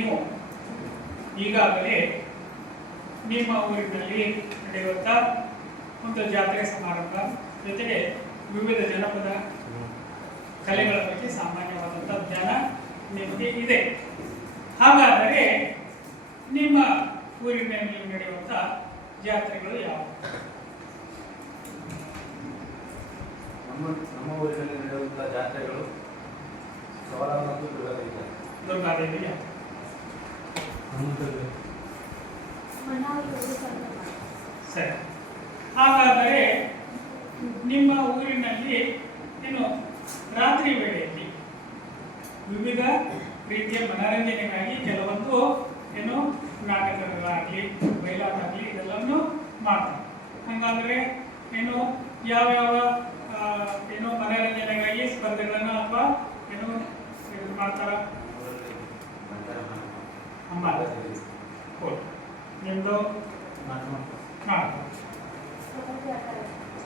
ನೀವು ಈಗಾಗಲೇ ನಿಮ್ಮ ಊರಿನಲ್ಲಿ ನಡೆಯುವಂಥ ಒಂದು ಜಾತ್ರೆ ಸಮಾರಂಭ ಜೊತೆಗೆ ವಿವಿಧ ಜನಪದ ಕಲೆಗಳ ಬಗ್ಗೆ ಸಾಮಾನ್ಯವಾದಂಥ ಜ್ಞಾನ ನಿಮಗೆ ಇದೆ. ಹಾಗಾದರೆ ನಿಮ್ಮ ಊರಿನಲ್ಲಿ ನಡೆಯುವಂಥ ಜಾತ್ರೆಗಳು ಯಾವುವು? ನಮ್ಮ ಊರಿನಲ್ಲಿ ನಡೆಯುವಂಥ ಜಾತ್ರೆಗಳು ಸವರ ಮತ್ತು ದುರ್ಗಾದೇವಿ ಸರಿ. ಹಾಗಾದರೆ ನಿಮ್ಮ ಊರಿನಲ್ಲಿ ಏನು ರಾತ್ರಿ ವೇಳೆಯಲ್ಲಿ ವಿವಿಧ ರೀತಿಯ ಮನರಂಜನೆಗಾಗಿ ಕೆಲವೊಂದು ಏನು ನಾಟಕಗಳಾಗಲಿ ಬಯಲಾಟಾಗಲಿ ಇದೆಲ್ಲವನ್ನು ಮಾಡ್ತಾರೆ. ಹಾಗಾದರೆ ಏನು ಯಾವ್ಯಾವ ಏನು ಮನರಂಜನೆಗಾಗಿ ಸ್ಪರ್ಧೆಗಳನ್ನು ಅಥವಾ ಏನು ಮಾಡ್ತಾರ? ನಿಮ್ಮದು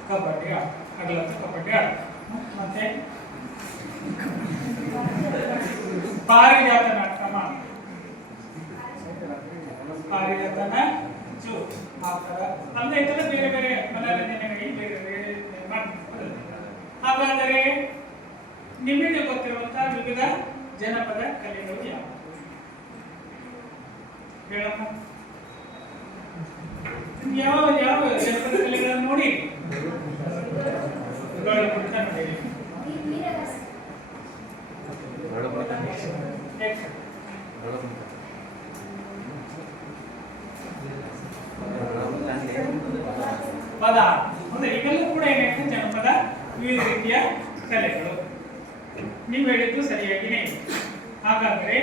ಕಬಡ್ಡಿ ಹಗಲತ್ತ ಕಬಡ್ಡಿ ಆಟ, ಮತ್ತೆ ಪಾರಿಜಾತ ನಾಟಕ ಮಾಡಿ, ಪಾರಿಜಾತನ ಜೂ ಆ ಥರ ಅಲ್ಲದೆ ಈ ಥರ ಬೇರೆ ಬೇರೆ ಮನರಂಜನೆಗಾಗಿ ಬೇರೆ ಬೇರೆ ಮಾಡ್ತಾರೆ. ಹಾಗಾದರೆ ನಿಮಗೆ ಗೊತ್ತಿರುವಂತಹ ವಿವಿಧ ಜನಪದ ಕಲೆಗಳು ಯಾವುವು ಹೇಳಮ್ಮ? ಯಾವ ಯಾವ ಜನಪದ ಕಲೆಗಳನ್ನು ನೋಡಿ ಪದ ಅಂದ್ರೆ ಇವೆಲ್ಲ ಕೂಡ ಏನಾಯ್ತು ಜನಪದ ವಿವಿಧ ರೀತಿಯ ಕಲೆಗಳು. ನೀವು ಹೇಳಿದ್ದು ಸರಿಯಾಗಿನೇ. ಹಾಗಾದರೆ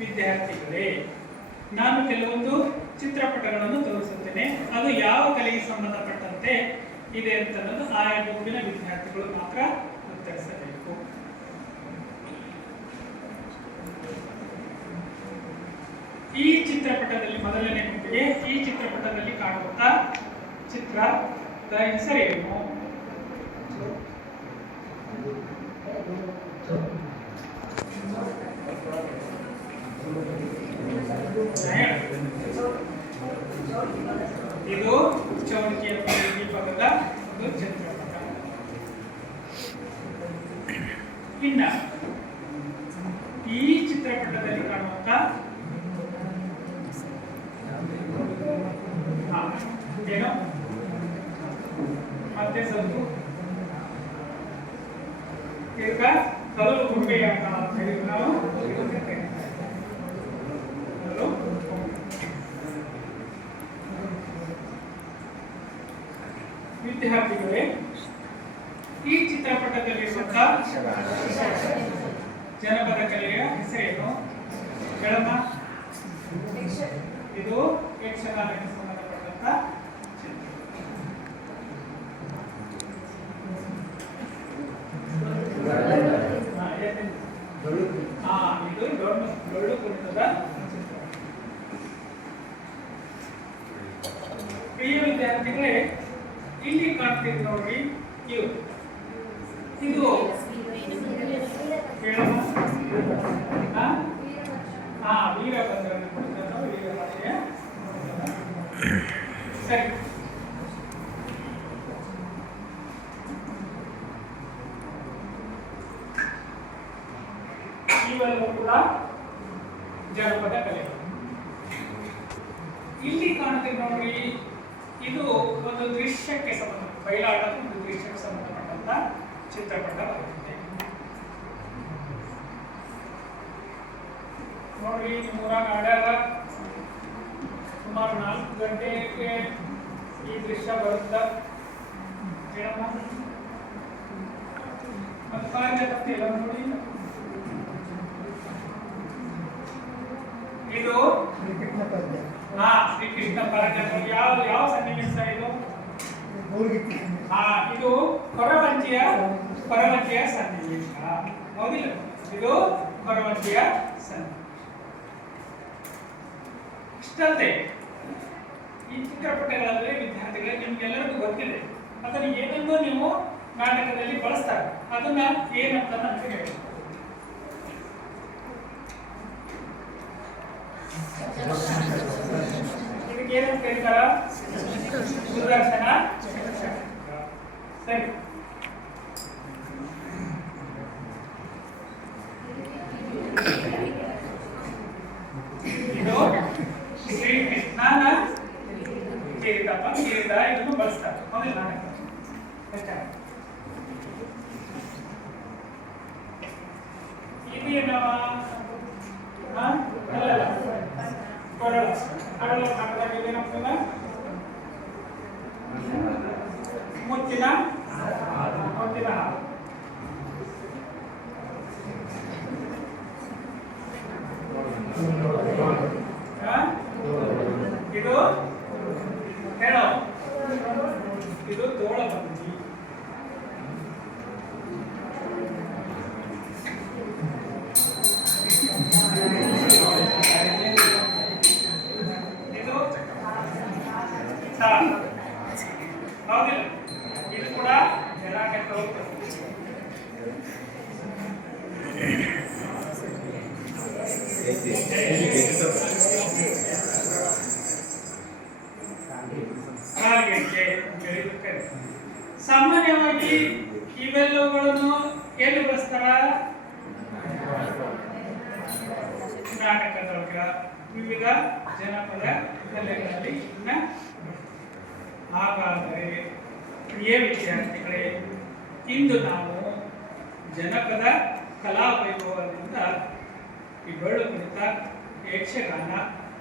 ವಿದ್ಯಾರ್ಥಿಗಳೇ, ನಾನು ಕೆಲವೊಂದು ಚಿತ್ರಪಟಗಳನ್ನು ತೋರಿಸುತ್ತೇನೆ. ಅದು ಯಾವ ಕಲೆಗೆ ಸಂಬಂಧಪಟ್ಟಂತೆ ಇದೆ ಅಂತ ಅನ್ನೋದು ಆಯಾ ಗುಂಪಿನ ವಿದ್ಯಾರ್ಥಿಗಳು ಮಾತ್ರ ಉತ್ತರಿಸಬೇಕು. ಈ ಚಿತ್ರಪಟದಲ್ಲಿ ಮೊದಲನೇ ಗುಂಪಿಗೆ ಈ ಚಿತ್ರಪಟದಲ್ಲಿ ಕಾಣುವಂತ ಚಿತ್ರದ ಹೆಸರೇನು? ಇದು ಚೌಡಿಕೆಯ ದೀಪಕದ ಒಂದು ಚಿತ್ರಪಟ. ಇನ್ನ ಈ ಚಿತ್ರಪಟದಲ್ಲಿ ಕಾಣುವಂತ ಏನು ಮತ್ತೆ ಸ್ವಲ್ಪ ಈಗ ಕಲ್ಲು ಗುಂಬೆಯ ಅಂತ ಹೇಳಿ ನಾವು ವಿದ್ಯಾರ್ಥಿಗಳೇ, ಈ ಚಿತ್ರಪಟದಲ್ಲಿರುವಂತಹ ಜನಪದ ಕಲೆಯ ಹೆಸರೇನು ಹೇಳಮ್ಮ? ಇದು ಯಕ್ಷಗಾನಕ್ಕೆ ಸಂಬಂಧಪಟ್ಟಂತ ಇದು ಡೊಳ್ಳು ಕುಣಿತದ ಪ್ರಿಯ ವಿದ್ಯಾರ್ಥಿಗಳೇ, ಇಲ್ಲಿ ಕಾಣ್ತೀವಿ ನೋಡ್ರಿ, ಇದು ವೀರಭದ್ರನ ಕುರಿತ ವೀರಭದ್ರೆಯ ಸರಿ. ಇವೆಲ್ಲವೂ ಕೂಡ ಜನಪದ ಕಲೆಗಳು. ಇಲ್ಲಿ ಕಾಣ್ತೀವಿ ನೋಡ್ರಿ, ಇದು ಒಂದು ದೃಶ್ಯಕ್ಕೆ ಸಂಬಂಧ ಬಯಲಾಟದ ಒಂದು ದೃಶ್ಯಕ್ಕೆ ಸಂಬಂಧಪಟ್ಟಂತ ಚಿತ್ರಪಟವಾಗಿದೆ. ನೋಡ್ರಿ, ನಿಮ್ಮೂರಾಗ ಆಡ್ಯಾಗ ಸುಮಾರು 4 ಗಂಟೆಗೆ ಈ ದೃಶ್ಯ ಬರುತ್ತ ಮತ್ತೆ ಪಾರಿಜಾತ ನೋಡಿ. ಇದು ಶ್ರೀಕೃಷ್ಣ ಪಾರಿಜಾತ ಯಾವ ಯಾವ ಸನ್ನಿವೇಶ ಇದು? ಇದು ಕೊರವಂಜಿಯ ಸನ್ನಿವೇಶ. ಹೌದಿಲ್ಲ? ಇದು ಕೊರವಂಜಿಯ ಸನ್ನಿವೇಶ. ಇಷ್ಟಂತೆ ಈ ಚಿತ್ರಪಟಗಳಲ್ಲಿ ವಿದ್ಯಾರ್ಥಿಗಳಿಗೆ ನಿಮ್ಗೆಲ್ಲರಿಗೂ ಗೊತ್ತಿದೆ, ಅದನ್ನು ಏನನ್ನೋ ನೀವು ನಾಟಕದಲ್ಲಿ ಬಳಸ್ತಾರೆ. ಅದನ್ನ ಏನಂತ ನನಗೆ ಹೇಳಿ. ಏನಂತ ಕರೀತಾರ? ಸುದರ್ಶನ ಚಕ್ರ. ಸರಿ. ಇದು ಶ್ರೀಕೃಷ್ಣನ ಕಿರೀಟಪ್ಪ, ಕಿರೀಟ ಇದನ್ನು ಬಳಸ್ತಾರೆ. ಹೌದಿಲ್ಲ ನಾಟಕ? ಇದೇನವ? ಅಲ್ಲಲ್ಲ, ಕೊರಳ. ಕೊರಳ ನಾಟಕದಾಗ ಇದೇನಾಗ್ತದ? ಮುತ್ತಿನ ಮುತ್ತಿನ ಹಾಲು. ಇದು ಹೇಳೋ, ಇದು ತೋಳಬಂದಿ. ಇದು ಸಾಲು. ಹೌದಿಲ್ಲ? ಇದು ಕೂಡ ಜನಾಂಗಕ್ಕೆ ಹೋಗ್ತದೆ. ಸಾಮಾನ್ಯವಾಗಿ ಇವೆಲ್ಲವುಗಳನ್ನು ಎಲ್ಲಿ ಬಳಸ್ತಾರ? ನಾಟಕದೊಳಗ, ವಿವಿಧ ಜನಪದ ಕಲೆಗಳಲ್ಲಿ. ಹಾಗಾದರೆ ಪ್ರಿಯ ವಿದ್ಯಾರ್ಥಿಗಳೇ, ಇಂದು ನಾವು ಜನಪದ ಕಲಾ ವೈಭವದಿಂದ ಈ ಡೊಳ್ಳು ಕುಣಿತ, ಯಕ್ಷಗಾನ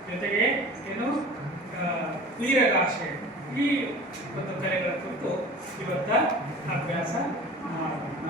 ಜೊತೆಗೆ ಏನು ವೀರಗಾಸೆ, ಈ ಒಂದು ಕಲೆಗಳ ಕುರಿತು ಇವತ್ತ ಅಭ್ಯಾಸ ಮಾಡೋಣ.